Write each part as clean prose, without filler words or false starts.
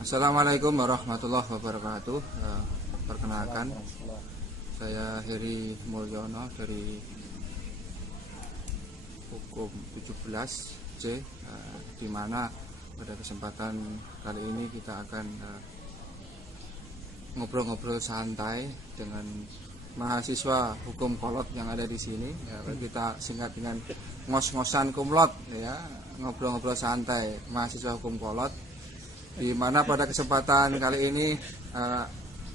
Assalamualaikum warahmatullahi wabarakatuh. Perkenalkan, saya Heri Mulyono dari Hukum 17C, di mana pada kesempatan kali ini kita akan ngobrol-ngobrol santai dengan mahasiswa hukum kolot yang ada di sini. Kita singkat dengan ngos-ngosan kumlot, ya, ngobrol-ngobrol santai mahasiswa hukum kolot. Di mana pada kesempatan kali ini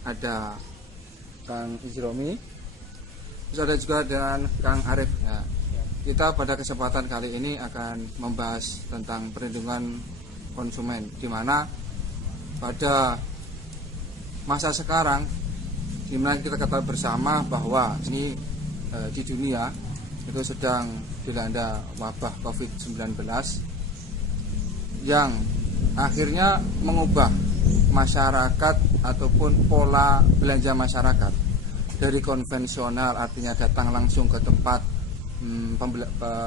ada Kang Ijromi, terus ada juga dengan Kang Arif. Nah, kita pada kesempatan kali ini akan membahas tentang perlindungan konsumen, di mana pada masa sekarang, di mana kita ketahui bersama bahwa ini di dunia itu sedang dilanda wabah COVID-19 yang akhirnya mengubah masyarakat ataupun pola belanja masyarakat dari konvensional, artinya datang langsung ke tempat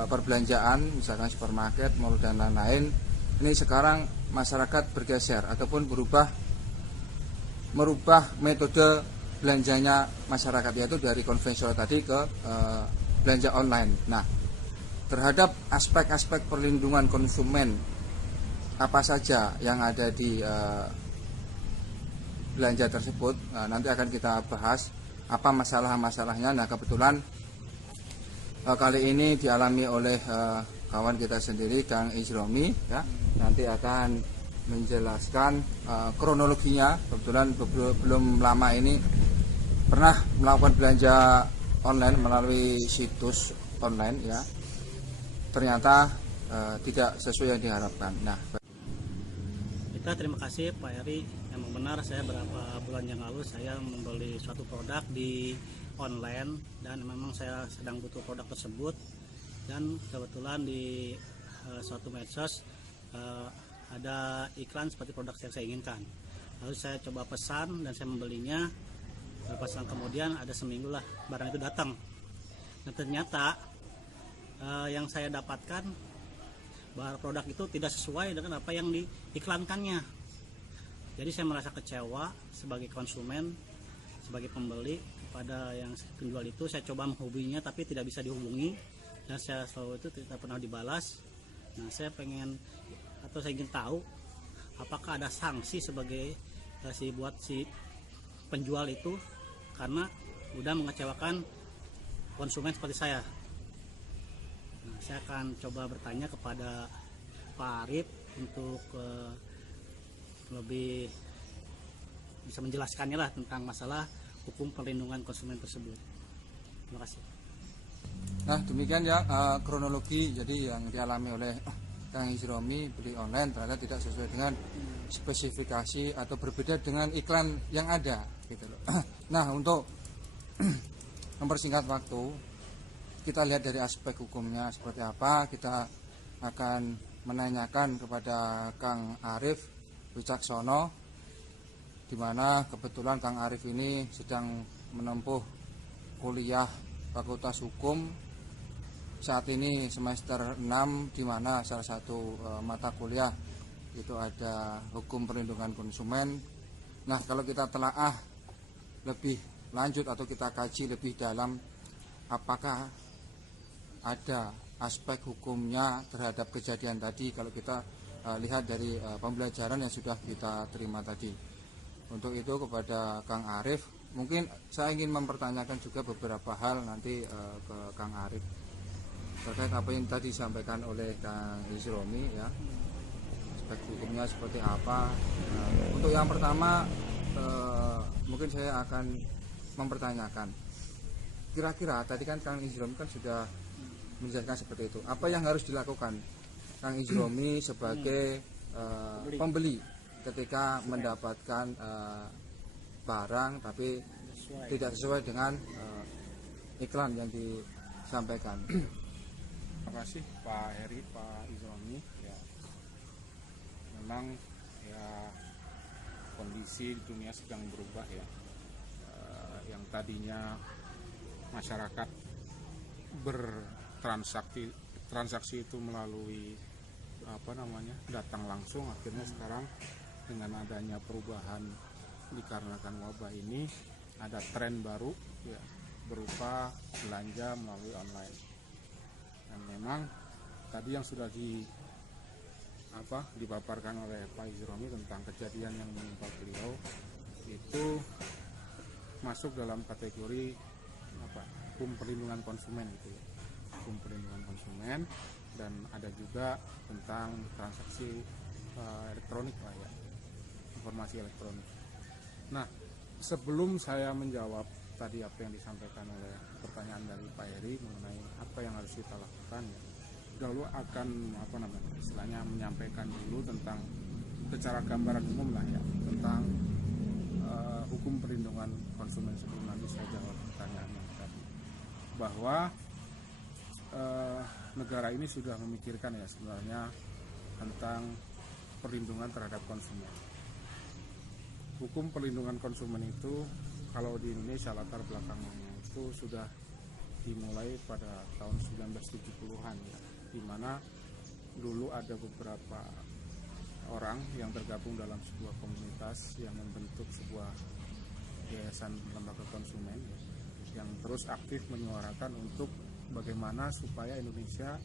perbelanjaan, misalkan supermarket, mall dan lain-lain. Ini sekarang masyarakat bergeser ataupun merubah metode belanjanya masyarakat, yaitu dari konvensional tadi ke belanja online. Nah, terhadap aspek-aspek perlindungan konsumen apa saja yang ada di belanja tersebut, nanti akan kita bahas apa masalah-masalahnya. Nah, kebetulan kali ini dialami oleh kawan kita sendiri, Kang Ijromi, ya, nanti akan menjelaskan kronologinya. Kebetulan belum lama ini pernah melakukan belanja online melalui situs online, ya, ternyata tidak sesuai yang diharapkan. Nah, terima kasih Pak Heri. Memang benar, saya beberapa bulan yang lalu saya membeli suatu produk di online dan memang saya sedang butuh produk tersebut, dan kebetulan di suatu medsos ada iklan seperti produk yang saya inginkan. Lalu saya coba pesan dan saya membelinya. Beberapa saat kemudian, ada seminggu lah, barang itu datang. Dan ternyata yang saya dapatkan, produk itu tidak sesuai dengan apa yang diiklankannya. Jadi saya merasa kecewa sebagai konsumen, sebagai pembeli kepada yang penjual itu. Saya coba menghubunginya tapi tidak bisa dihubungi, dan saya selalu itu tidak pernah dibalas. Nah, saya ingin tahu apakah ada sanksi sebagai si penjual itu karena udah mengecewakan konsumen seperti saya. Nah, saya akan coba bertanya kepada Pak Arif untuk lebih bisa menjelaskannya lah tentang masalah hukum perlindungan konsumen tersebut. Terima kasih. Nah, demikian ya kronologi jadi yang dialami oleh Kang Ijromi, beli online ternyata tidak sesuai dengan spesifikasi atau berbeda dengan iklan yang ada, gitu loh. Nah, untuk mempersingkat waktu, kita lihat dari aspek hukumnya seperti apa. Kita akan menanyakan kepada Kang Arif Wicaksono, di mana kebetulan Kang Arif ini sedang menempuh kuliah Fakultas Hukum saat ini semester 6, di mana salah satu mata kuliah itu ada hukum perlindungan konsumen. Nah, kalau kita telaah lebih lanjut atau kita kaji lebih dalam, apakah ada aspek hukumnya terhadap kejadian tadi kalau kita lihat dari pembelajaran yang sudah kita terima tadi. Untuk itu kepada Kang Arif, mungkin saya ingin mempertanyakan juga beberapa hal nanti ke Kang Arif terkait apa yang tadi disampaikan oleh Kang Ijromi, ya, aspek hukumnya seperti apa. Untuk yang pertama, mungkin saya akan mempertanyakan, kira-kira tadi kan Kang Ijromi kan sudah menjelaskan seperti itu. Apa yang harus dilakukan Kang Ijromi sebagai pembeli ketika mendapatkan barang tapi tidak sesuai dengan iklan yang disampaikan? Terima kasih Pak Heri, Pak Ijromi. Ya, memang ya kondisi dunia sedang berubah, ya. Yang tadinya masyarakat transaksi itu melalui datang langsung, akhirnya sekarang dengan adanya perubahan dikarenakan wabah ini ada tren baru ya, berupa belanja melalui online. Dan memang tadi yang sudah dipaparkan oleh Pak Izromi tentang kejadian yang menimpa beliau itu masuk dalam kategori hukum perlindungan konsumen gitu ya. Hukum perlindungan konsumen, dan ada juga tentang transaksi elektronik lah ya, informasi elektronik. Nah, sebelum saya menjawab tadi apa yang disampaikan oleh pertanyaan dari Pak Heri mengenai apa yang harus kita lakukan ya, dahulu akan istilahnya menyampaikan dulu tentang secara gambaran umum lah ya tentang hukum perlindungan konsumen sebelum nanti saya jawab pertanyaan yang tadi, bahwa negara ini sudah memikirkan ya sebenarnya tentang perlindungan terhadap konsumen. Hukum perlindungan konsumen itu kalau di Indonesia latar belakangnya itu sudah dimulai pada tahun 1970-an ya, di mana dulu ada beberapa orang yang tergabung dalam sebuah komunitas yang membentuk sebuah yayasan lembaga konsumen ya, yang terus aktif menyuarakan untuk bagaimana supaya Indonesia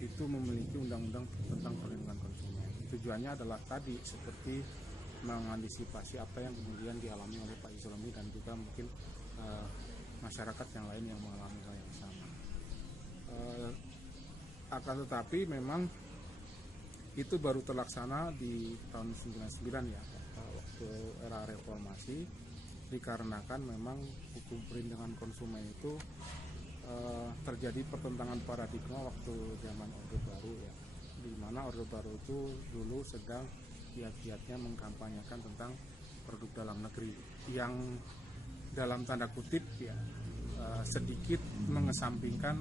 itu memiliki undang-undang tentang perlindungan konsumen. Tujuannya adalah tadi seperti mengantisipasi apa yang kemudian dialami oleh Pak Izromi dan juga mungkin masyarakat yang lain yang mengalami hal yang sama. Akan tetapi memang itu baru terlaksana di tahun 99 ya, waktu era reformasi, dikarenakan memang hukum perlindungan konsumen itu terjadi pertentangan paradigma waktu zaman Orde Baru ya, di mana Orde Baru itu dulu sedang giat-giatnya mengkampanyekan tentang produk dalam negeri yang dalam tanda kutip ya sedikit mengesampingkan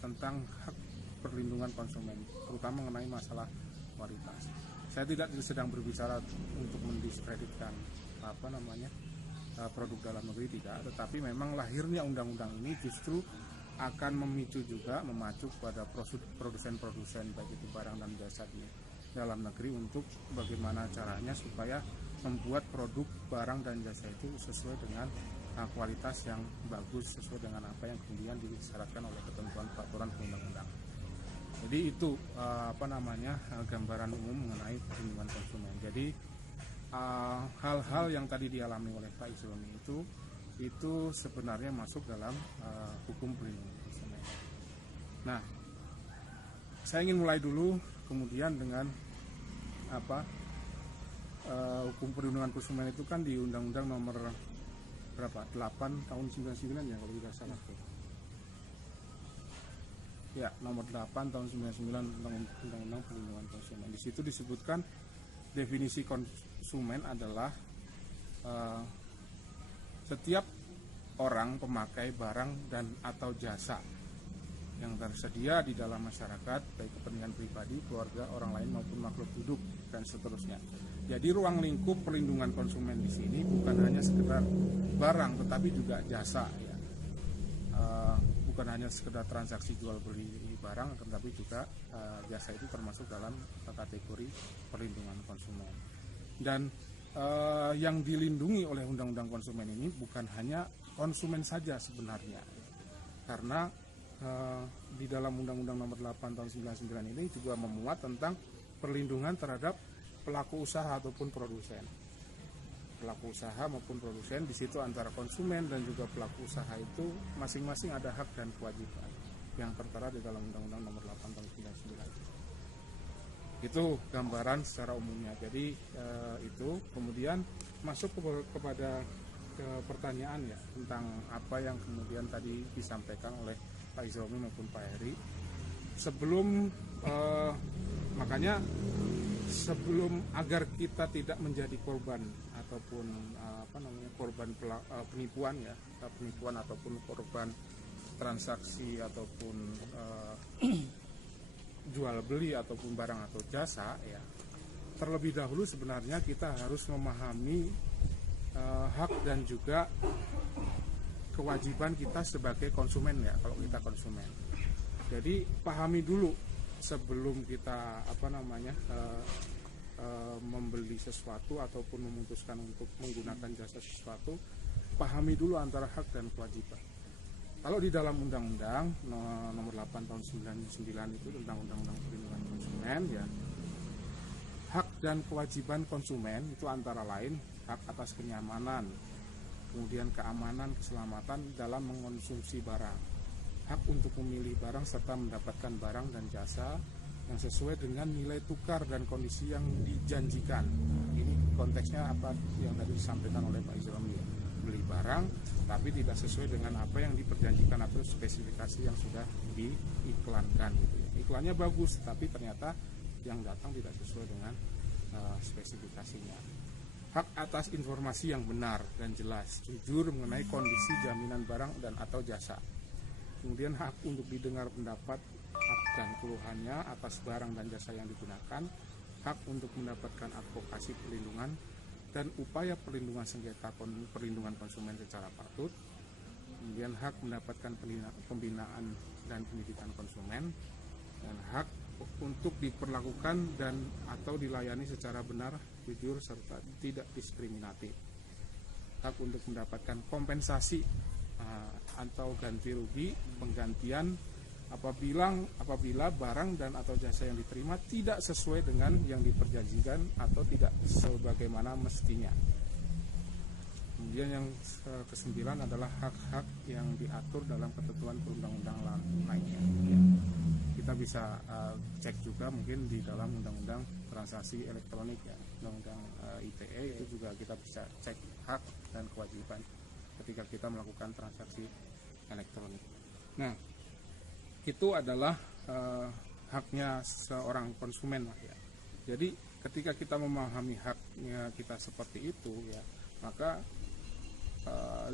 tentang hak perlindungan konsumen, terutama mengenai masalah kualitas. Saya tidak sedang berbicara untuk mendiskreditkan produk dalam negeri, tidak, tetapi memang lahirnya undang-undang ini justru akan memacu pada produsen-produsen baik itu barang dan jasa di dalam negeri untuk bagaimana caranya supaya membuat produk barang dan jasa itu sesuai dengan kualitas yang bagus, sesuai dengan apa yang kemudian disyaratkan oleh ketentuan peraturan perundang-undangan. Jadi itu gambaran umum mengenai perlindungan konsumen. Jadi hal-hal yang tadi dialami oleh Pak Izromi itu sebenarnya masuk dalam hukum perlindungan konsumen. Nah, saya ingin mulai dulu kemudian dengan hukum perlindungan konsumen itu kan di Undang-Undang nomor 8 tahun 99 ya kalau tidak salah. Ya, nomor 8 tahun 99 tentang Undang-Undang Perlindungan Konsumen. Di situ disebutkan definisi konsumen adalah setiap orang pemakai barang dan atau jasa yang tersedia di dalam masyarakat, baik kepentingan pribadi, keluarga, orang lain maupun makhluk hidup dan seterusnya. Jadi ruang lingkup perlindungan konsumen di sini bukan hanya sekedar barang, tetapi juga jasa ya. Bukan hanya sekedar transaksi jual beli barang, tetapi juga jasa itu termasuk dalam kategori perlindungan konsumen. Dan yang dilindungi oleh Undang-Undang Konsumen ini bukan hanya konsumen saja sebenarnya, karena di dalam Undang-Undang nomor 8 tahun 99 ini juga memuat tentang perlindungan terhadap pelaku usaha ataupun produsen. Pelaku usaha maupun produsen, di situ antara konsumen dan juga pelaku usaha itu masing-masing ada hak dan kewajiban yang tertera di dalam Undang-Undang nomor 8 tahun 99. Itu gambaran secara umumnya. Jadi itu kemudian masuk kepada pertanyaan ya tentang apa yang kemudian tadi disampaikan oleh Pak Izromi maupun Pak Heri. Sebelum agar kita tidak menjadi korban ataupun korban penipuan ya, penipuan ataupun korban transaksi ataupun jual beli ataupun barang atau jasa ya, terlebih dahulu sebenarnya kita harus memahami hak dan juga kewajiban kita sebagai konsumen ya, kalau kita konsumen. Jadi pahami dulu sebelum kita membeli sesuatu ataupun memutuskan untuk menggunakan jasa sesuatu, pahami dulu antara hak dan kewajiban. Kalau di dalam Undang-Undang nomor 8 tahun 99 itu tentang Undang-Undang Perlindungan Konsumen, ya, hak dan kewajiban konsumen itu antara lain hak atas kenyamanan, kemudian keamanan, keselamatan dalam mengonsumsi barang, hak untuk memilih barang serta mendapatkan barang dan jasa yang sesuai dengan nilai tukar dan kondisi yang dijanjikan. Ini konteksnya apa yang tadi disampaikan oleh Pak Izromi, beli barang tapi tidak sesuai dengan apa yang diperjanjikan atau spesifikasi yang sudah diiklankan gitu ya. Iklannya bagus tapi ternyata yang datang tidak sesuai dengan spesifikasinya. Hak atas informasi yang benar dan jelas, jujur mengenai kondisi jaminan barang dan atau jasa. Kemudian hak untuk didengar pendapat dan keluhannya atas barang dan jasa yang digunakan, hak untuk mendapatkan advokasi perlindungan dan upaya perlindungan sengketa perlindungan konsumen secara patut, kemudian hak mendapatkan pembinaan dan pendidikan konsumen, dan hak untuk diperlakukan dan atau dilayani secara benar, jujur serta tidak diskriminatif, hak untuk mendapatkan kompensasi atau ganti rugi penggantian apabila barang dan atau jasa yang diterima tidak sesuai dengan yang diperjanjikan atau tidak sebagaimana mestinya. Kemudian yang kesembilan adalah hak-hak yang diatur dalam ketentuan perundang-undang lainnya. Ya. Kita bisa cek juga mungkin di dalam undang-undang transaksi elektronik, ya, undang-undang ITE itu juga kita bisa cek hak dan kewajiban ketika kita melakukan transaksi elektronik. Nah, itu adalah haknya seorang konsumen lah ya. Jadi ketika kita memahami haknya kita seperti itu ya, maka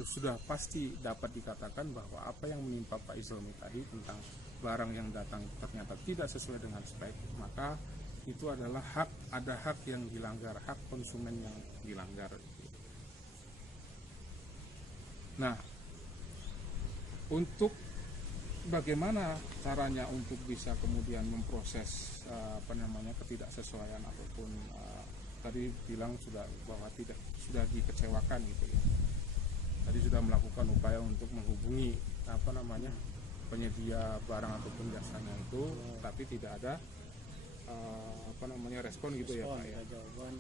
sudah pasti dapat dikatakan bahwa apa yang menimpa Pak Izromi tadi tentang barang yang datang ternyata tidak sesuai dengan spek, maka itu adalah ada hak yang dilanggar, hak konsumen yang dilanggar. Nah, untuk bagaimana caranya untuk bisa kemudian memproses ketidaksesuaian ataupun tadi bilang bahwa sudah dikecewakan gitu ya. Tadi sudah melakukan upaya untuk menghubungi penyedia barang ataupun jasanya itu, tapi tidak ada respon gitu ya Pak ya. Jawaban.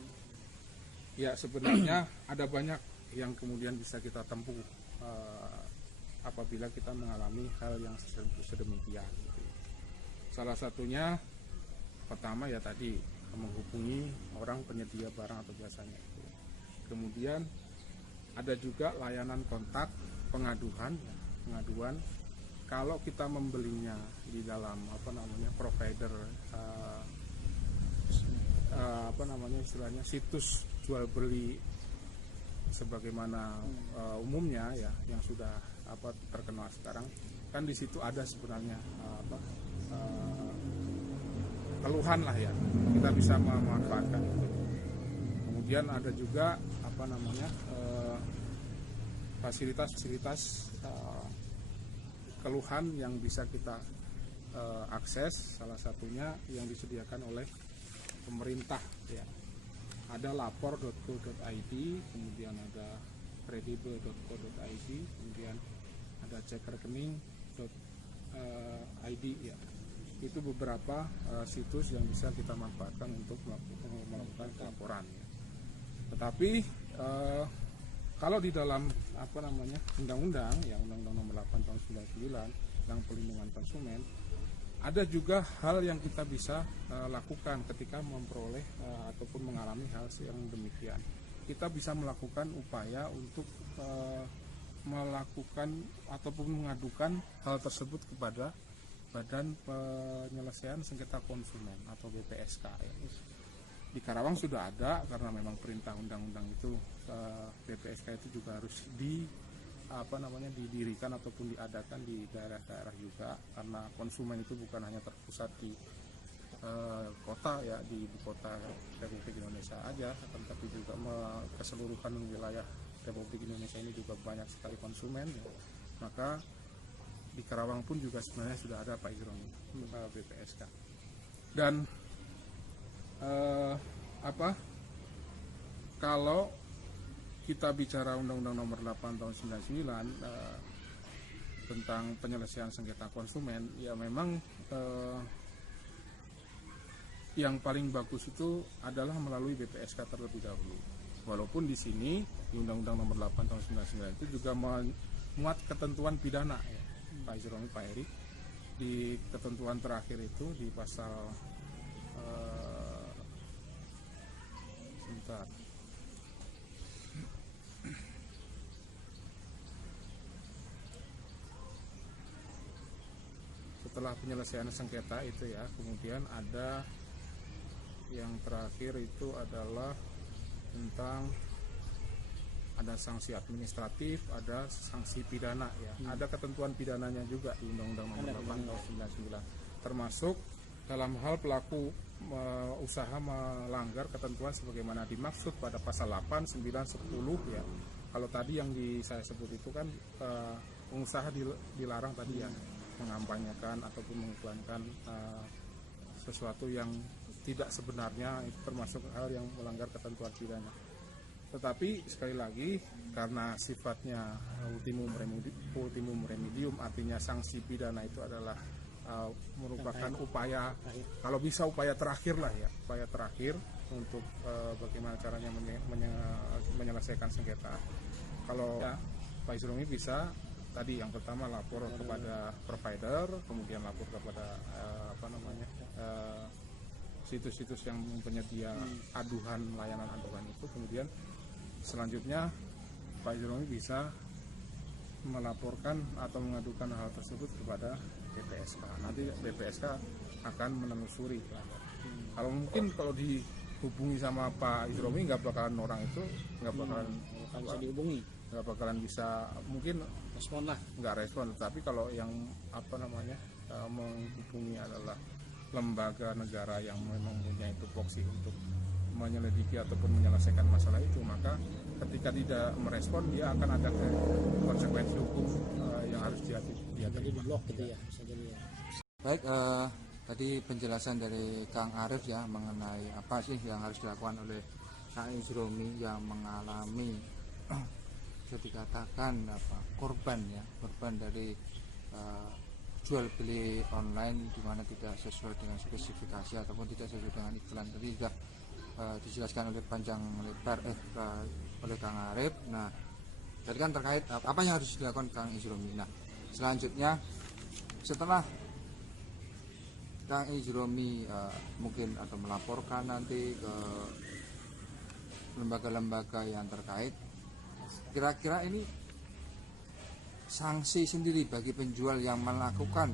Ya, sebenarnya ada banyak yang kemudian bisa kita tempuh apabila kita mengalami hal yang sedemikian gitu. Salah satunya pertama ya tadi menghubungi orang penyedia barang atau jasanya itu. Kemudian ada juga layanan kontak pengaduan kalau kita membelinya di dalam provider istilahnya situs jual beli sebagaimana umumnya ya yang sudah terkenal sekarang, kan di situ ada sebenarnya keluhan lah ya, kita bisa memanfaatkan itu. Kemudian ada juga fasilitas keluhan yang bisa kita akses, salah satunya yang disediakan oleh pemerintah ya. Ada lapor.go.id, kemudian ada kredibel.co.id, kemudian ada cek rekening.id ya. Itu beberapa situs yang bisa kita manfaatkan untuk melakukan laporan ya. Tetapi kalau di dalam undang-undang ya, Undang-Undang Nomor 8 Tahun 99 tentang Perlindungan Konsumen, ada juga hal yang kita bisa lakukan ketika memperoleh ataupun mengalami hal yang demikian. Kita bisa melakukan upaya untuk melakukan ataupun mengadukan hal tersebut kepada Badan Penyelesaian Sengketa Konsumen atau BPSK ya. Di Karawang sudah ada, karena memang perintah undang-undang itu BPSK itu juga harus didirikan ataupun diadakan di daerah-daerah juga, karena konsumen itu bukan hanya terpusat di kota ya, di ibu kota Republik Indonesia aja, tetapi juga keseluruhan wilayah Republik Indonesia ini juga banyak sekali konsumen ya. Maka di Karawang pun juga sebenarnya sudah ada Pak Izromi BPSK. Dan kalau kita bicara Undang-Undang Nomor 8 Tahun 99 tentang penyelesaian sengketa konsumen, ya memang yang paling bagus itu adalah melalui BPSK terlebih dahulu. Walaupun di sini di Undang-Undang Nomor 8 Tahun 99 itu juga memuat ketentuan pidana, ya, Pak Isromi, Pak Eri. Di ketentuan terakhir itu di pasal setelah penyelesaian sengketa itu ya, kemudian ada yang terakhir itu adalah tentang ada sanksi administratif, ada sanksi pidana ya. Ada ketentuan pidananya juga di Undang-Undang Nomor 8 Tahun 99, termasuk dalam hal pelaku usaha melanggar ketentuan sebagaimana dimaksud pada pasal 8, 9, 10 ya. Kalau tadi yang saya sebut itu kan pengusaha dilarang tadi ya mengampanyekan ataupun mengiklankan sesuatu yang tidak sebenarnya, itu termasuk hal yang melanggar ketentuan pidana. Tetapi sekali lagi karena sifatnya ultimum remedium, artinya sanksi pidana itu adalah merupakan upaya, kalau bisa upaya terakhir lah ya, upaya terakhir untuk bagaimana caranya menyelesaikan sengketa. Kalau ya, Pak Isromi bisa tadi yang pertama lapor kepada provider, kemudian lapor kepada situs-situs yang penyedia aduan, layanan aduan itu, kemudian selanjutnya Pak Isromi bisa melaporkan atau mengadukan hal tersebut kepada BPSK. Nanti BPSK akan menelusuri. Kalau mungkin kalau dihubungi sama Pak Isromi nggak bakalan orang itu nggak bakalan bisa dihubungi, nggak bakalan bisa mungkin respon lah, nggak respon. Tapi kalau yang menghubungi adalah lembaga negara yang memang punya tupoksi untuk menyelidiki ataupun menyelesaikan masalah itu, maka ketika tidak merespon dia akan ada konsekuensi hukum yang harus dia jadi diblok gitu ya, bisa jadi ya. Baik, tadi penjelasan dari Kang Arif ya mengenai apa sih yang harus dilakukan oleh Kang Isromi yang mengalami bisa dikatakan korban dari jual beli online di mana tidak sesuai dengan spesifikasi ataupun tidak sesuai dengan iklan. Tadi sudah dijelaskan oleh panjang lebar oleh Kang Arif. Nah, tadi kan terkait apa yang harus dilakukan Kang Isromi. Nah, selanjutnya setelah Kang Isromi mungkin atau melaporkan nanti ke lembaga-lembaga yang terkait, kira-kira ini sanksi sendiri bagi penjual yang melakukan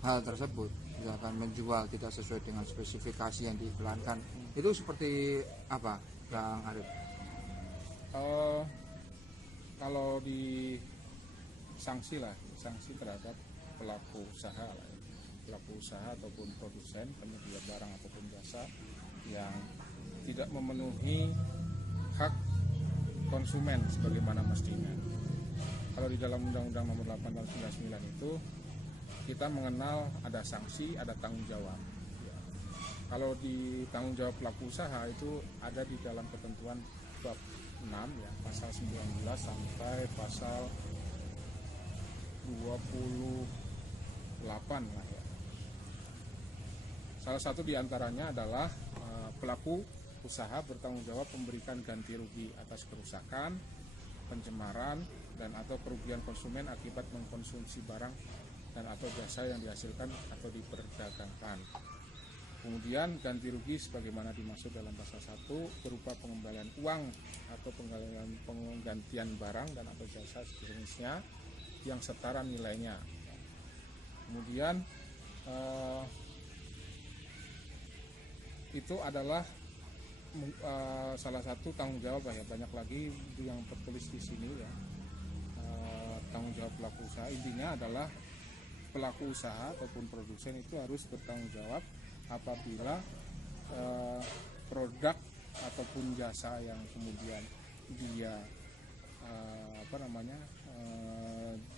hal tersebut, misalkan menjual tidak sesuai dengan spesifikasi yang diiklankan, itu seperti apa, Kang Arif? Kalau di sanksi terhadap pelaku usaha ataupun produsen penyedia barang ataupun jasa yang tidak memenuhi hak konsumen sebagaimana mestinya. Kalau di dalam Undang-Undang Nomor 8 Tahun 99 itu kita mengenal ada sanksi, ada tanggung jawab. Ya. Kalau di tanggung jawab pelaku usaha itu ada di dalam ketentuan bab 6 ya, pasal 19 sampai pasal 28 lah ya. Salah satu diantaranya adalah pelaku usaha bertanggung jawab memberikan ganti rugi atas kerusakan, pencemaran, dan atau kerugian konsumen akibat mengkonsumsi barang dan atau jasa yang dihasilkan atau diperdagangkan. Kemudian ganti rugi sebagaimana dimaksud dalam pasal 1 berupa pengembalian uang atau penggantian barang dan atau jasa sejenisnya yang setara nilainya. Kemudian itu adalah salah satu tanggung jawab ya, banyak lagi yang tertulis di sini ya. Tanggung jawab pelaku usaha intinya adalah pelaku usaha ataupun produsen itu harus bertanggung jawab apabila produk ataupun jasa yang kemudian dia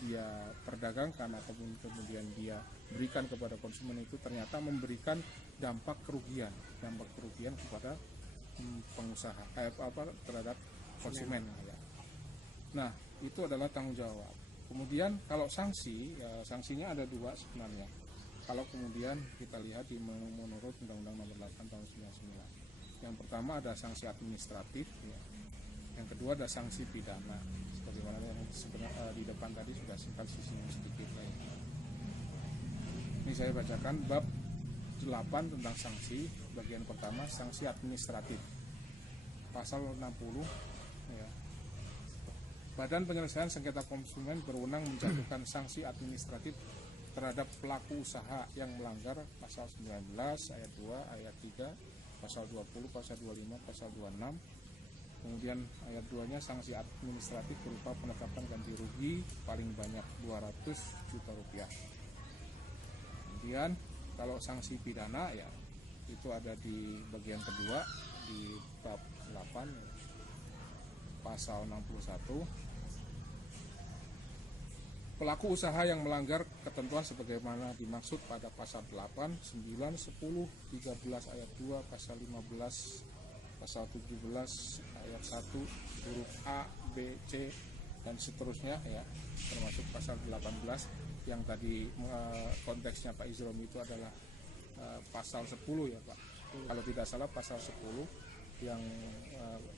dia perdagangkan ataupun kemudian dia berikan kepada konsumen itu ternyata memberikan dampak kerugian kepada pengusaha terhadap konsumen ya. Nah, itu adalah tanggung jawab. Kemudian kalau sanksi, ya, sanksinya ada dua sebenarnya. Kalau kemudian kita lihat menurut Undang-Undang Nomor 8 Tahun 99. Yang pertama ada sanksi administratif, ya. Yang kedua ada sanksi pidana. Sebagaimana yang sebenarnya di depan tadi sudah singkat sisinya sedikit. Ini saya bacakan bab 8 tentang sanksi. Bagian pertama sanksi administratif. Pasal 60. Ya. Badan Penyelesaian Sengketa Konsumen berwenang menjatuhkan sanksi administratif terhadap pelaku usaha yang melanggar pasal 19 ayat 2 ayat 3, pasal 20, pasal 25, pasal 26. Kemudian ayat 2-nya sanksi administratif berupa penetapan ganti rugi paling banyak 200 juta rupiah. Kemudian kalau sanksi pidana ya itu ada di bagian kedua di bab 8 pasal 61. Pelaku usaha yang melanggar ketentuan sebagaimana dimaksud pada pasal 8, 9, 10, 13 ayat 2, pasal 15, pasal 17 ayat 1 huruf A, B, C dan seterusnya ya, termasuk pasal 18 yang tadi konteksnya Pak Izromi itu adalah pasal 10 ya Pak. Kalau tidak salah pasal 10 yang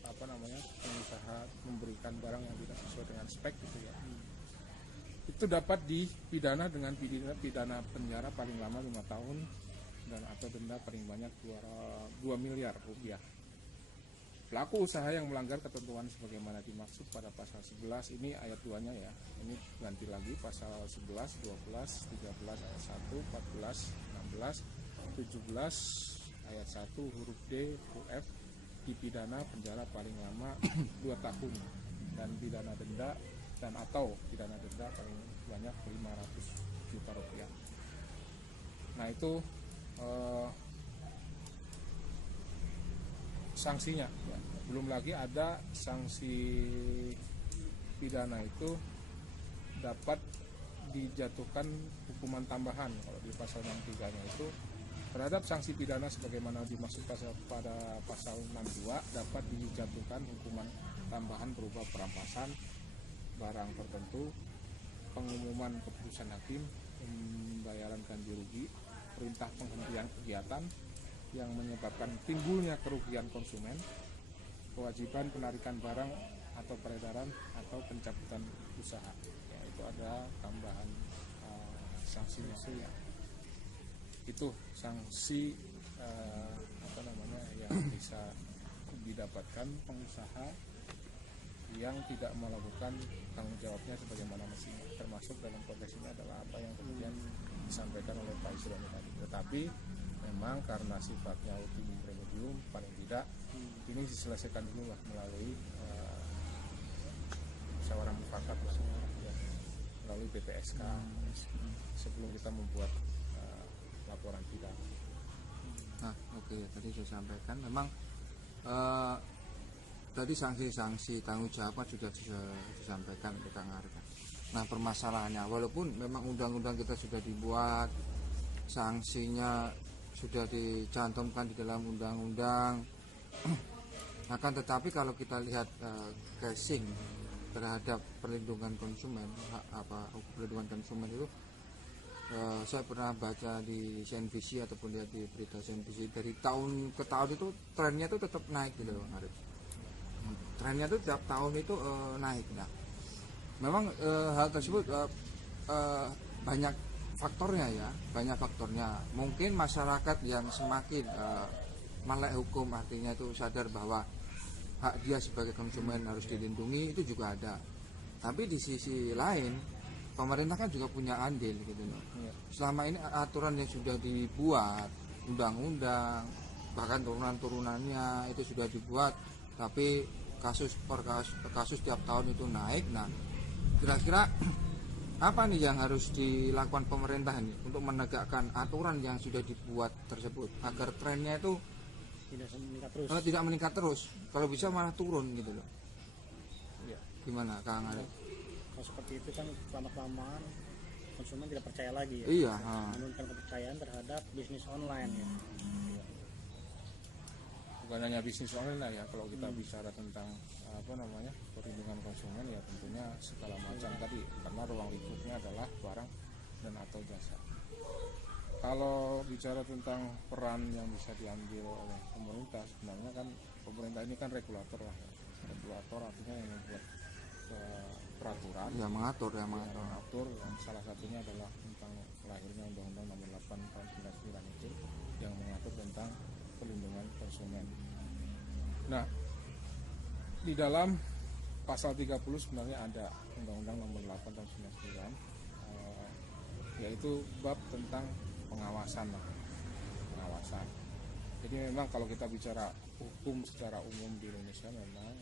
pengusaha memberikan barang yang tidak sesuai dengan spek gitu ya. Itu dapat dipidana dengan pidana penjara paling lama 5 tahun dan atau denda paling banyak 2 miliar rupiah. Pelaku usaha yang melanggar ketentuan sebagaimana dimaksud pada pasal 11 ini ayat 2-nya ya. Ini ganti lagi pasal 11, 12, 13 ayat 1, 14, 16, 17 ayat 1 huruf D, huruf F dipidana penjara paling lama 2 tahun dan pidana denda dan atau pidana denda paling banyak 500 juta rupiah. Nah itu sanksinya ya. Belum lagi ada sanksi pidana itu dapat dijatuhkan hukuman tambahan. Kalau di pasal 63-nya itu terhadap sanksi pidana sebagaimana dimaksud pada pasal 62 dapat dijatuhkan hukuman tambahan berupa perampasan barang tertentu, pengumuman keputusan hakim, pembayaran ganti rugi, perintah penghentian kegiatan yang menyebabkan timbulnya kerugian konsumen, kewajiban penarikan barang atau peredaran atau pencabutan usaha. Ya, itu ada tambahan sanksinya. Ya. Itu sanksi yang bisa didapatkan pengusaha yang tidak melakukan tanggung jawabnya sebagaimana mestinya, termasuk dalam konteks ini adalah apa yang kemudian disampaikan oleh Pak Izromi tadi. Tetapi memang karena sifatnya ultimum remedium paling tidak ini diselesaikan dulu lah melalui musyawarah mufakat ya, melalui BPSK sebelum kita membuat laporan pidana. Nah, oke, tadi saya sampaikan memang tadi sanksi-sanksi tanggung jawab sudah disampaikan oleh Kang Arga. Nah permasalahannya walaupun memang undang-undang kita sudah dibuat, sanksinya sudah dicantumkan di dalam undang-undang, akan tetapi kalau kita lihat casing terhadap perlindungan konsumen, perlindungan konsumen itu saya pernah baca di CNBC ataupun lihat di berita CNBC dari tahun ke tahun itu trennya itu tetap naik gitu Bang Arif. Trennya itu tiap tahun itu naik. Nah, memang hal tersebut banyak faktornya ya, banyak faktornya. Mungkin masyarakat yang semakin melek hukum, artinya itu sadar bahwa hak dia sebagai konsumen harus dilindungi, itu juga ada. Tapi di sisi lain, pemerintah kan juga punya andil gitu loh. Selama ini aturan yang sudah dibuat, undang-undang, bahkan turunan-turunannya itu sudah dibuat, tapi kasus per kasus tiap tahun itu naik. Nah, kira-kira apa nih yang harus dilakukan pemerintah ini untuk menegakkan aturan yang sudah dibuat tersebut agar trennya itu tidak meningkat terus, kalau bisa malah turun gitu loh. Ya. Gimana Kang Arif? Kalau seperti itu kan lama-kelamaan konsumen tidak percaya lagi ya. Iya, Menurunkan kepercayaan terhadap bisnis online ya. Bukan hanya bisnis online lah ya, kalau kita bicara tentang perlindungan konsumen ya tentunya segala macam tadi, karena ruang lingkupnya adalah barang dan atau jasa. Kalau bicara tentang peran yang bisa diambil oleh pemerintah, sebenarnya kan pemerintah ini kan regulator lah ya. Regulator artinya yang membuat peraturan ya mengatur yang salah satunya adalah tentang lahirnya Undang-Undang Nomor 8 Tahun 99 itu yang mengatur tentang perlindungan konsumen. Nah, di dalam pasal 30 sebenarnya ada Undang-Undang Nomor 8 Tahun 99 yaitu bab tentang pengawasan. Jadi memang kalau kita bicara hukum secara umum di Indonesia memang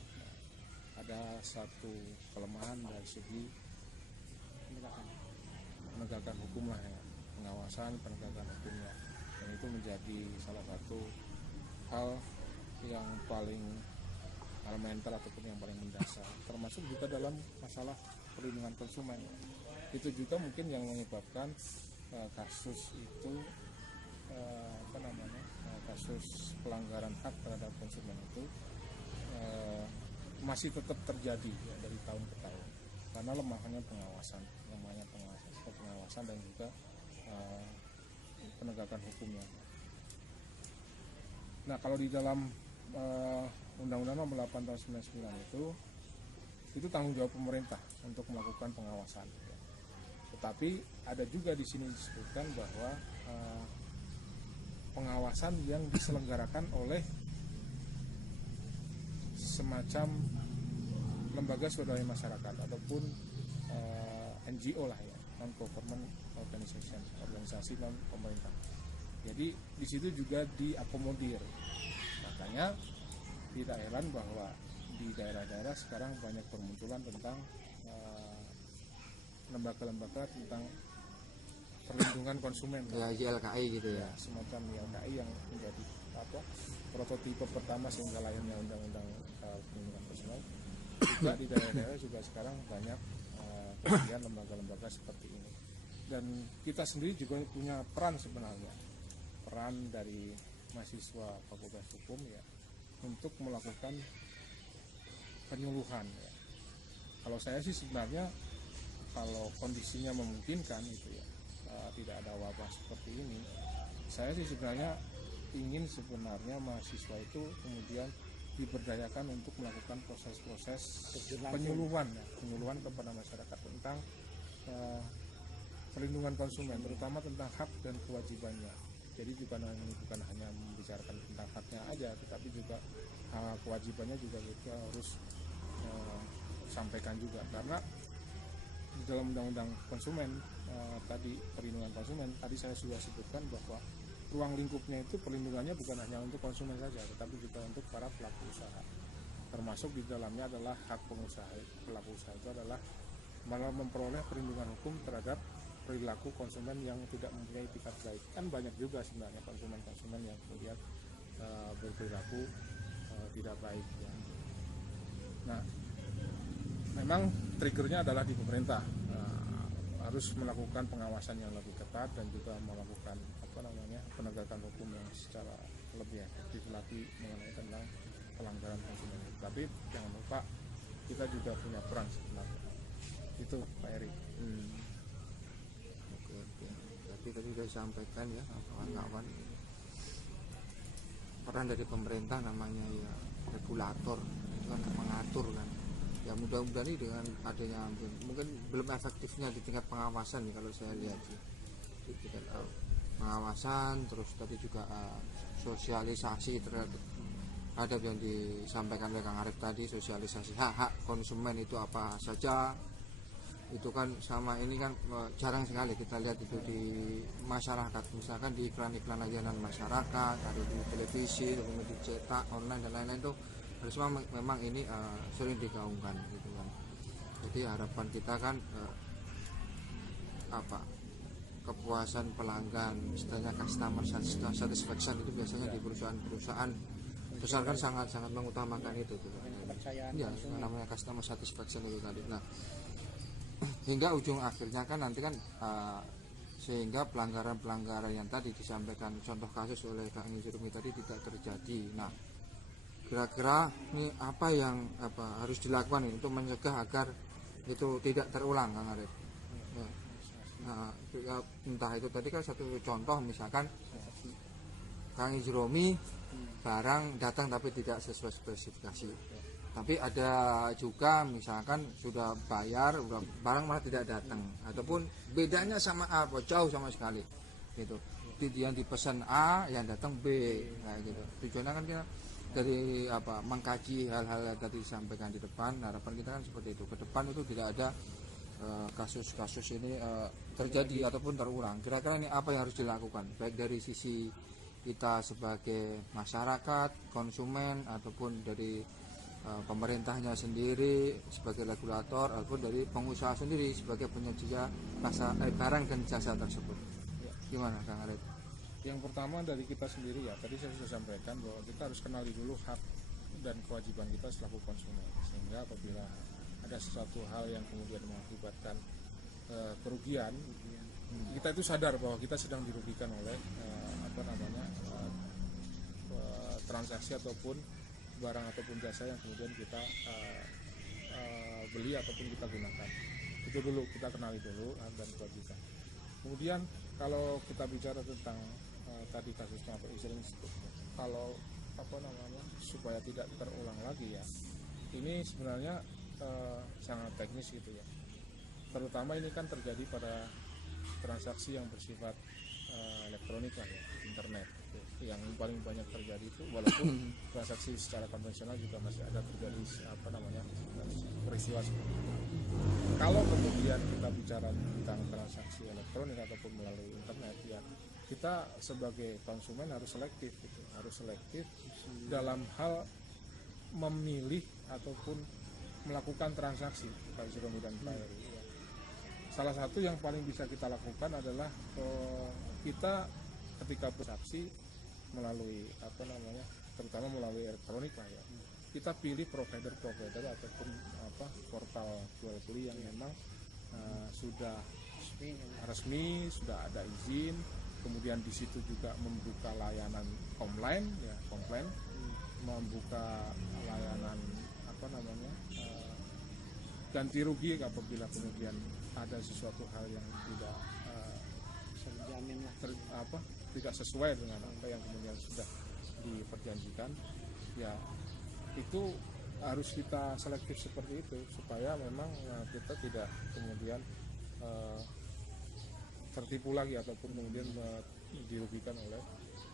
ada satu kelemahan dari segi penegakan hukum lah ya, pengawasan penegakan hukumnya, dan itu menjadi salah satu hal yang paling elementer ataupun yang paling mendasar, termasuk juga dalam masalah perlindungan konsumen. Itu juga mungkin yang menyebabkan kasus itu kasus pelanggaran hak terhadap konsumen itu masih tetap terjadi ya, dari tahun ke tahun, karena lemahnya pengawasan dan juga penegakan hukumnya. Nah, kalau di dalam Undang-Undang Nomor 8 Tahun 99 itu tanggung jawab pemerintah untuk melakukan pengawasan. Tetapi ada juga di sini disebutkan bahwa pengawasan yang diselenggarakan oleh semacam lembaga swadaya masyarakat ataupun NGO lah ya, non-government organization, organisasi non pemerintah. Jadi di situ juga diakomodir. Makanya tidak heran bahwa di daerah-daerah sekarang banyak bermunculan tentang lembaga-lembaga tentang perlindungan konsumen ya, YLKI gitu ya. Semacam YLKI yang menjadi prototipe pertama sehingga lahirnya undang-undang perlindungan konsumen. Juga di daerah-daerah juga sekarang banyak kemudian lembaga-lembaga seperti ini, dan kita sendiri juga punya peran sebenarnya, peran dari mahasiswa Fakultas Hukum ya untuk melakukan penyuluhan ya. Kalau saya sih sebenarnya kalau kondisinya memungkinkan itu ya, tidak ada wabah seperti ini, saya sih sebenarnya ingin sebenarnya mahasiswa itu kemudian diberdayakan untuk melakukan proses-proses penyuluhan kepada masyarakat tentang perlindungan konsumen, terutama tentang hak dan kewajibannya. Jadi bukan hanya membicarakan tentang haknya aja, tetapi juga kewajibannya juga kita harus sampaikan juga, karena di dalam undang-undang konsumen tadi, perlindungan konsumen tadi saya sudah sebutkan bahwa ruang lingkupnya itu perlindungannya bukan hanya untuk konsumen saja, tetapi juga untuk para pelaku usaha. Termasuk di dalamnya adalah hak pengusaha. Pelaku usaha itu adalah malah memperoleh perlindungan hukum terhadap perilaku konsumen yang tidak mempunyai etikat baik. Kan banyak juga sebenarnya konsumen-konsumen yang kemudian berperilaku tidak baik ya. Nah, memang triggernya adalah di pemerintah, harus melakukan pengawasan yang lebih ketat dan juga melakukan penegakan hukum yang secara lebih efektif lagi mengenai tentang pelanggaran konsumen. Tapi jangan lupa kita juga punya peran sebenarnya. Itu Pak Eri. Oke. Jadi tadi sudah disampaikan ya kawan-kawan, peran dari pemerintah namanya ya regulator, itu kan mengatur kan. Ya mudah-mudahan ini dengan adanya mungkin belum efektifnya di tingkat pengawasan nih kalau saya lihat sih, di tingkat pengawasan, terus tadi juga sosialisasi terhadap yang disampaikan oleh Kang Arif tadi, sosialisasi hak-hak konsumen itu apa saja, itu kan sama ini kan jarang sekali kita lihat itu di masyarakat, misalkan di iklan-iklan layanan masyarakat, ada di televisi, kemudian dicetak, online dan lain-lain itu harus memang ini sering digaungkan gitu kan. Jadi harapan kita kan kepuasan pelanggan, istilahnya customer satisfaction itu biasanya di perusahaan-perusahaan besar kan sangat mengutamakan itu tuh. Kepercayaan ya namanya customer satisfaction itu tadi. Nah, hingga ujung akhirnya kan nanti kan sehingga pelanggaran-pelanggaran yang tadi disampaikan contoh kasus oleh Kang Yusrumi tadi tidak terjadi. Nah, kira-kira ini apa yang harus dilakukan untuk mencegah agar itu tidak terulang, Kang Arif? Ya. Nah, entah itu tadi kan satu contoh, misalkan Kang Yusrumi barang datang tapi tidak sesuai spesifikasi. Tapi ada juga misalkan sudah bayar, udah barang malah tidak datang, ataupun bedanya sama apa jauh sama sekali, gitu. Yang dipesan A, yang datang B, kayak gitu. Tujuannya kan kita dari mengkaji hal-hal yang tadi disampaikan di depan. Harapan kita kan seperti itu. Ke depan itu tidak ada kasus-kasus ini terjadi ataupun terulang. Kira-kira ini apa yang harus dilakukan, baik dari sisi kita sebagai masyarakat, konsumen, ataupun dari pemerintahnya sendiri sebagai regulator, ataupun dari pengusaha sendiri sebagai penyedia barang dan jasa tersebut. Gimana, Kang Arif? Yang pertama dari kita sendiri ya, tadi saya sudah sampaikan bahwa kita harus kenali dulu hak dan kewajiban kita selaku konsumen, sehingga apabila ada sesuatu hal yang kemudian mengakibatkan kerugian, kita itu sadar bahwa kita sedang dirugikan oleh transaksi ataupun barang ataupun jasa yang kemudian kita beli ataupun kita gunakan. Itu dulu kita kenali dulu dan kewajiban. Kemudian kalau kita bicara tentang tadi kasusnya kalau supaya tidak terulang lagi ya, ini sebenarnya sangat teknis gitu ya. Terutama ini kan terjadi pada transaksi yang bersifat elektronik lah ya, internet. Yang paling banyak terjadi itu, walaupun transaksi secara konvensional juga masih ada terjadi peristiwa seperti itu. Kalau kemudian kita bicara tentang transaksi elektronik ataupun melalui internet ya, kita sebagai konsumen harus selektif gitu. Harus selektif dalam hal memilih ataupun melakukan transaksi, Pak Yusrumi dan Pak Heri ya. Salah satu yang paling bisa kita lakukan adalah kita ketika transaksi melalui terutama melalui elektronik lah ya, kita pilih provider ataupun portal jual beli yang memang sudah resmi, sudah ada izin, kemudian di situ juga membuka layanan online ya, membuka layanan ganti rugi apabila kemudian ada sesuatu hal yang tidak tidak sesuai dengan apa yang kemudian sudah diperjanjikan ya. Itu harus kita selektif seperti itu supaya memang kita tidak kemudian tertipu lagi ataupun kemudian dirugikan oleh,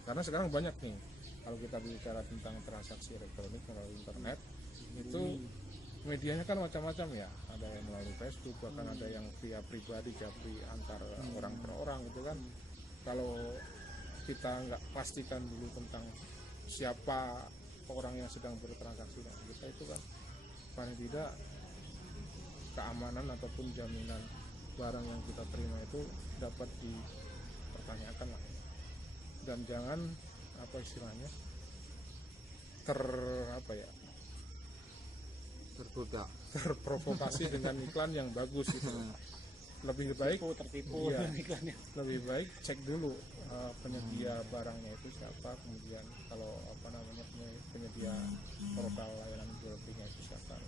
karena sekarang banyak nih kalau kita bicara tentang transaksi elektronik melalui internet itu medianya kan macam-macam ya, ada yang melalui Facebook, bahkan ada yang via pribadi, japri antar orang per orang gitu kan. Kalau kita nggak pastikan dulu tentang siapa orang yang sedang bertransaksi dengan kita, itu kan paling tidak keamanan ataupun jaminan barang yang kita terima itu dapat dipertanyakan lah. Dan jangan terprovokasi dengan iklan yang bagus gitu. Lebih baik tertipu ya, iklannya. Lebih baik cek dulu penyedia barangnya itu siapa, kemudian kalau penyedia portal layanan jual belinya itu siapa,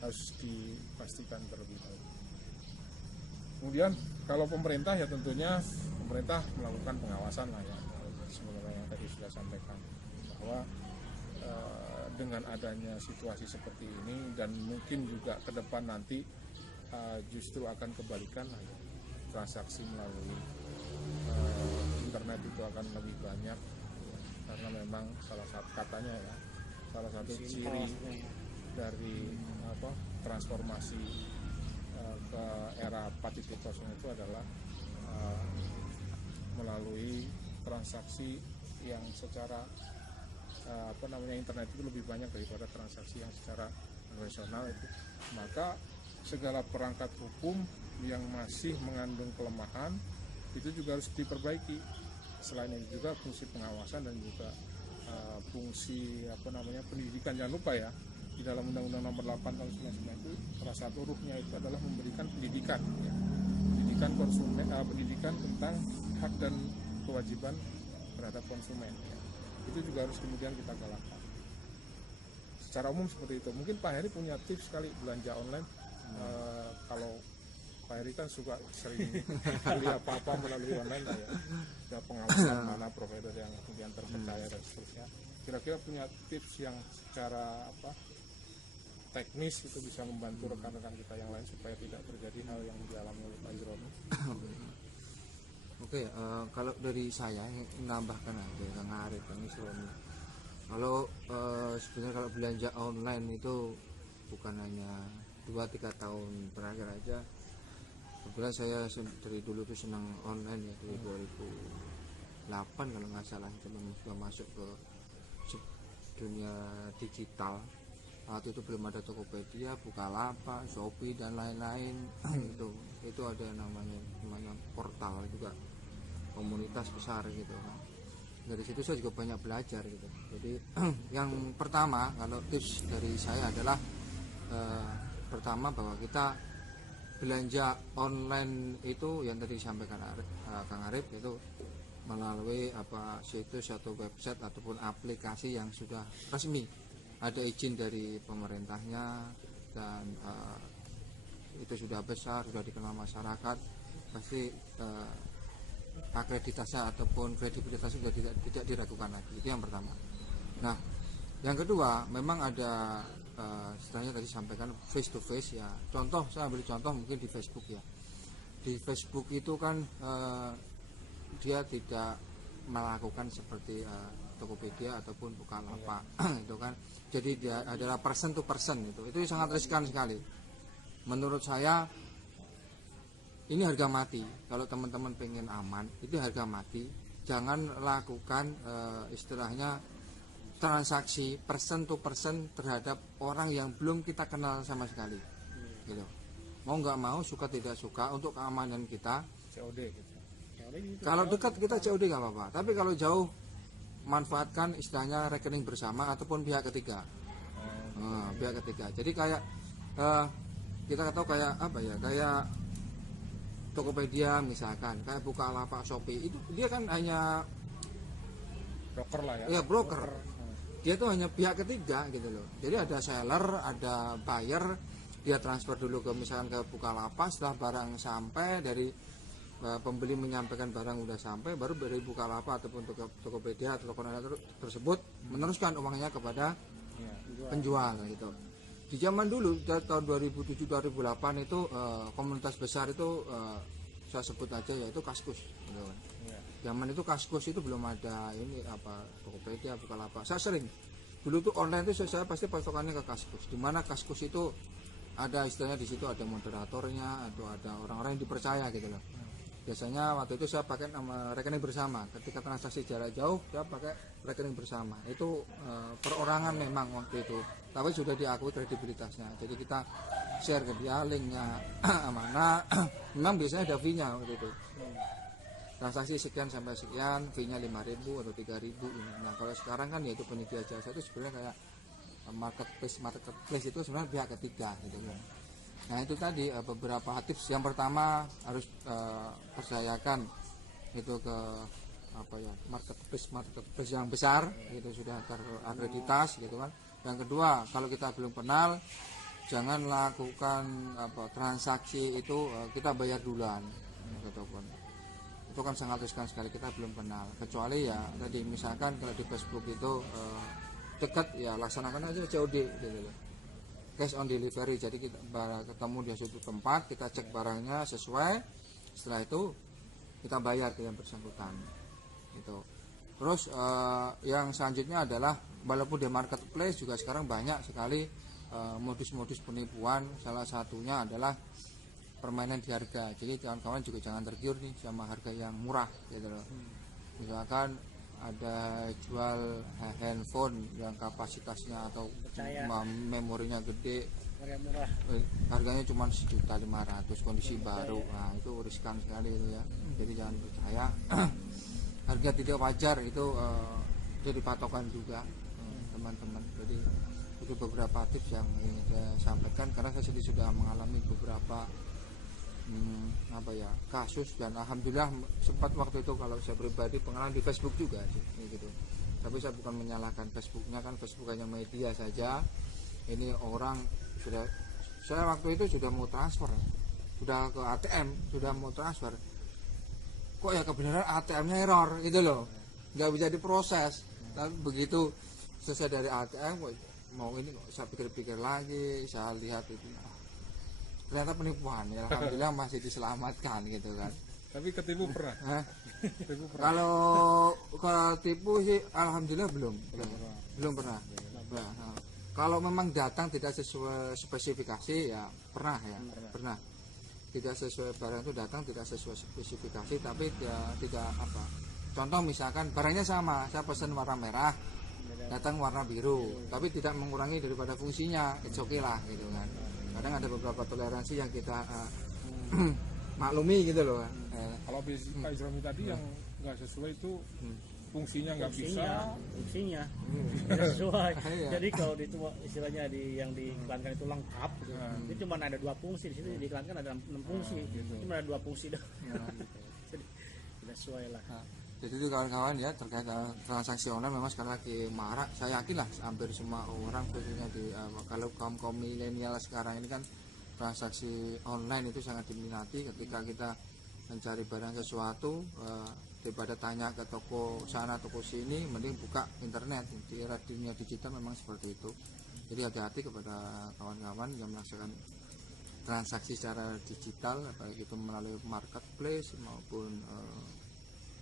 harus dipastikan terlebih dahulu. Kemudian kalau pemerintah ya tentunya pemerintah melakukan pengawasan lah ya, sebagaimana yang tadi sudah sampaikan bahwa dengan adanya situasi seperti ini dan mungkin juga ke depan nanti justru akan kebalikan lah ya. Transaksi melalui internet itu akan lebih banyak ya, karena memang salah satu ciri dari transformasi ke era 4.0 itu adalah melalui transaksi yang secara internet itu lebih banyak daripada transaksi yang secara konvensional itu. Maka segala perangkat hukum yang masih mengandung kelemahan itu juga harus diperbaiki. Selain itu juga fungsi pengawasan dan juga fungsi pendidikan, jangan lupa ya, di dalam Undang-Undang Nomor 8 Tahun 99 itu salah satu ruhnya itu adalah memberikan pendidikan, ya. Pendidikan konsumen, pendidikan tentang hak dan kewajiban terhadap konsumen, ya. Itu juga harus kemudian kita galakkan. Secara umum seperti itu. Mungkin Pak Heri punya tips sekali belanja online. Kalau Pak Heri kan suka sering beli apa-apa melalui online, ya. Ada pengawasan mana provider yang kemudian terpercaya dan seterusnya. Kira-kira punya tips yang secara teknis itu bisa membantu rekan-rekan kita yang lain supaya tidak terjadi hal yang dialami oleh Pak Hidromi. Oke, kalau dari saya menambahkan aja Kang Arif, Kang Isromi. Kalau sebenarnya kalau belanja online itu bukan hanya 2-3 tahun terakhir aja. Kebetulan saya dari dulu tuh senang online ya, dari 2008 kalau nggak salah sudah masuk ke dunia digital. Waktu itu belum ada Tokopedia, Bukalapak, Shopee dan lain-lain. itu ada namanya portal juga, komunitas besar gitu kan. Dari situ saya juga banyak belajar gitu. Jadi yang pertama kalau tips dari saya adalah pertama bahwa kita belanja online itu yang tadi disampaikan Kang Arif itu melalui situs atau website ataupun aplikasi yang sudah resmi, ada izin dari pemerintahnya dan itu sudah besar, sudah dikenal masyarakat, pasti akreditasnya ataupun kredibilitasnya sudah tidak diragukan lagi. Itu yang pertama. Nah, yang kedua memang ada istilahnya tadi sampaikan face to face ya. Contoh, saya ambil contoh mungkin di Facebook ya. Di Facebook itu kan dia tidak melakukan seperti Tokopedia ataupun Bukalapak itu kan. Jadi dia adalah person to person itu sangat riskan sekali. Menurut saya ini harga mati. Kalau teman-teman pengen aman, itu harga mati. Jangan lakukan istilahnya transaksi person to person terhadap orang yang belum kita kenal sama sekali. Gitu. Mau nggak mau, suka tidak suka, untuk keamanan kita COD gitu. Kalau dekat kita COD nggak apa-apa. Tapi kalau jauh, manfaatkan istilahnya rekening bersama ataupun pihak ketiga. Pihak ketiga. Jadi kayak kita tahu kayak apa ya? Kayak Tokopedia misalkan, kayak Bukalapak, Shopee itu dia kan hanya Broker lah ya. Ya broker. Dia tuh hanya pihak ketiga gitu loh. Jadi ada seller, ada buyer, dia transfer dulu ke misalkan ke Bukalapak, setelah barang sampai dari pembeli menyampaikan barang udah sampai, baru dari Bukalapak ataupun Tokopedia atau toko online tersebut meneruskan uangnya kepada penjual gitu. Di zaman dulu tahun 2007-2008 itu komunitas besar itu saya sebut aja yaitu Kaskus gitu. Zaman itu Kaskus itu belum ada ini Tokopedia, Bukalapak. Saya sering dulu tuh online itu saya pasti patokannya ke Kaskus. Di mana Kaskus itu ada istilahnya, di situ ada moderatornya atau ada orang-orang yang dipercaya gitu loh. Biasanya waktu itu saya pakai nama rekening bersama. Ketika transaksi jarak jauh saya pakai rekening bersama. Itu perorangan memang waktu itu, tapi sudah diakui kredibilitasnya. Jadi kita share ke dia linknya mana. Memang biasanya ada fee-nya waktu itu. Transaksi sekian sampai sekian, fee-nya 5.000 atau 3.000 ini. Nah kalau sekarang kan yaitu penyedia jasa itu sebenarnya kayak marketplace itu sebenarnya pihak ketiga gitu kan. Nah itu tadi beberapa tips. Yang pertama harus percayakan itu ke marketplace yang besar, itu sudah terakreditas gitu kan. Yang kedua, kalau kita belum kenal, jangan lakukan transaksi itu kita bayar duluan ataupun itu kan sangat riskan sekali, kita belum kenal. Kecuali ya tadi misalkan kalau di Facebook itu dekat ya laksanakan aja COD gitu loh, cash on delivery. Jadi kita ketemu di suatu tempat, kita cek barangnya sesuai, setelah itu kita bayar ke yang bersangkutan itu. Terus yang selanjutnya adalah walaupun di marketplace juga sekarang banyak sekali modus-modus penipuan. Salah satunya adalah permainan di harga. Jadi kawan-kawan juga jangan tergiur nih sama harga yang murah gitu loh. Misalkan ada jual handphone yang kapasitasnya atau memorinya gede, murah, harganya cuma 1.500.000 kondisi baru. Nah itu riskan sekali itu ya. Jadi jangan percaya. Harga tidak wajar itu jadi patokan juga teman-teman. Jadi Itu beberapa tips yang ingin saya sampaikan karena saya sendiri sudah mengalami beberapa kasus, dan alhamdulillah sempat waktu itu kalau saya pribadi pengalaman di Facebook juga sih gitu. Tapi saya bukan menyalahkan Facebooknya, kan Facebook hanya media saja. Ini orang sudah, saya waktu itu sudah mau transfer, sudah ke ATM, sudah mau transfer, kok ya kebenaran ATM-nya error gitu loh, nggak bisa diproses. Tapi begitu selesai dari ATM mau ini, saya pikir-pikir lagi, saya lihat itu ternyata penipuan. Ya, alhamdulillah masih diselamatkan gitu kan. Tapi ketipu pernah? Hah? Ketipu pernah? Kalau ketipu sih alhamdulillah belum pernah. Nah, kalau memang datang tidak sesuai spesifikasi ya pernah. Tidak sesuai, barang itu datang tidak sesuai spesifikasi, tapi ya tidak apa. Contoh misalkan barangnya sama, saya pesan warna merah, datang warna biru, tapi tidak mengurangi daripada fungsinya, it's okay lah gitu kan. Kadang ada beberapa toleransi yang kita maklumi gitu loh. Kalau Pak Isromi tadi yang nggak sesuai itu fungsinya nggak bisa. Fungsinya nggak sesuai. Jadi kalau itu istilahnya yang diiklankan itu lengkap gitu. Itu cuma ada 2 fungsi, di situ diiklankan ada 6 fungsi, cuma ada 2 fungsi dah. Jadi tidak sesuai lah. Jadi itu kawan-kawan ya, terkait transaksi online memang sekarang lagi marak. Saya yakin lah hampir semua orang, khususnya di kalau kaum milenial sekarang ini kan transaksi online itu sangat diminati. Ketika kita mencari barang sesuatu, daripada tanya ke toko sana toko sini, mending buka internet. Di era dunia digital memang seperti itu. Jadi hati-hati kepada kawan-kawan yang melaksanakan transaksi secara digital, baik itu melalui marketplace maupun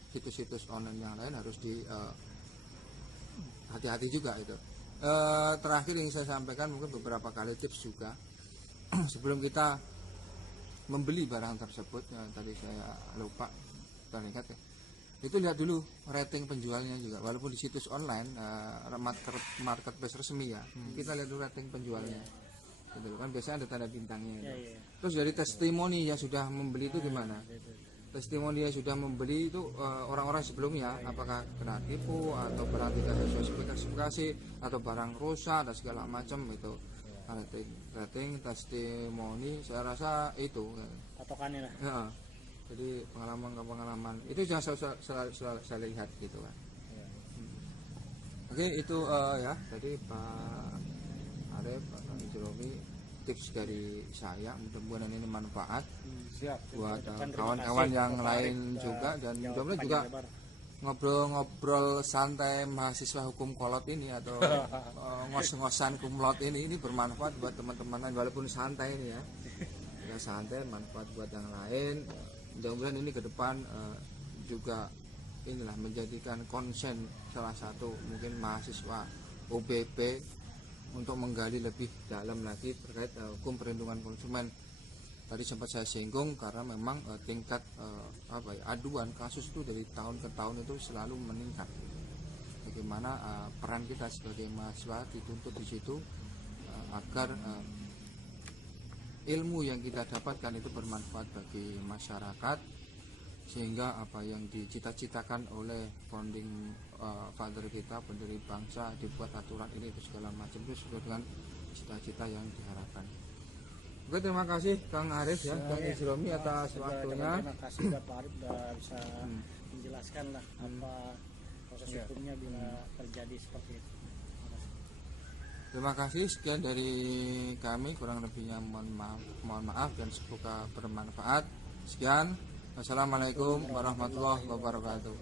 situs-situs online yang lain, harus hati-hati juga itu. Terakhir yang saya sampaikan mungkin beberapa kali tips juga sebelum kita membeli barang tersebut, tadi saya lupa teringat ya, itu lihat dulu rating penjualnya juga, walaupun di situs online marketplace resmi ya, kita lihat dulu rating penjualnya gitu kan, biasanya ada tanda bintangnya gitu. Terus dari testimoni yang sudah membeli itu gimana, testimoni yang sudah membeli itu orang-orang sebelumnya apakah kena tipu atau barang tidak sesuai spesifikasi atau barang rusak dan segala macam itu. Rating testimoni saya rasa itu patokannya lah ya. Jadi pengalaman itu yang saya lihat gitu kan. Oke, itu ya tadi Pak Arif, Pak Isromi, tips dari saya, mudah-mudahan ini manfaat buat kawan-kawan yang lain juga, dan mudah-mudahan juga ngobrol-ngobrol santai mahasiswa hukum kolot ini atau ngos-ngosan kumlot ini bermanfaat buat teman-teman lain, walaupun santai ini ya santai, manfaat buat yang lain. Mudah-mudahan ini ke depan juga inilah menjadikan konsen salah satu mungkin mahasiswa OBP untuk menggali lebih dalam lagi terkait hukum perlindungan konsumen. Tadi sempat saya singgung karena memang tingkat aduan kasus itu dari tahun ke tahun itu selalu meningkat. Bagaimana peran kita sebagai mahasiswa dituntut di situ agar ilmu yang kita dapatkan itu bermanfaat bagi masyarakat, sehingga apa yang dicita-citakan oleh founding father kita, pendiri bangsa, dibuat aturan ini itu segala macam itu sesuai dengan cita-cita yang diharapkan. Oke, terima kasih Kang Arif ya, Kang Isromi atas waktunya. Terima kasih Pak Arif sudah bisa menjelaskan lah apa proses hukumnya bila terjadi seperti itu. Terima kasih, sekian dari kami, kurang lebihnya mohon maaf dan semoga bermanfaat. Sekian, wassalamualaikum warahmatullahi wabarakatuh.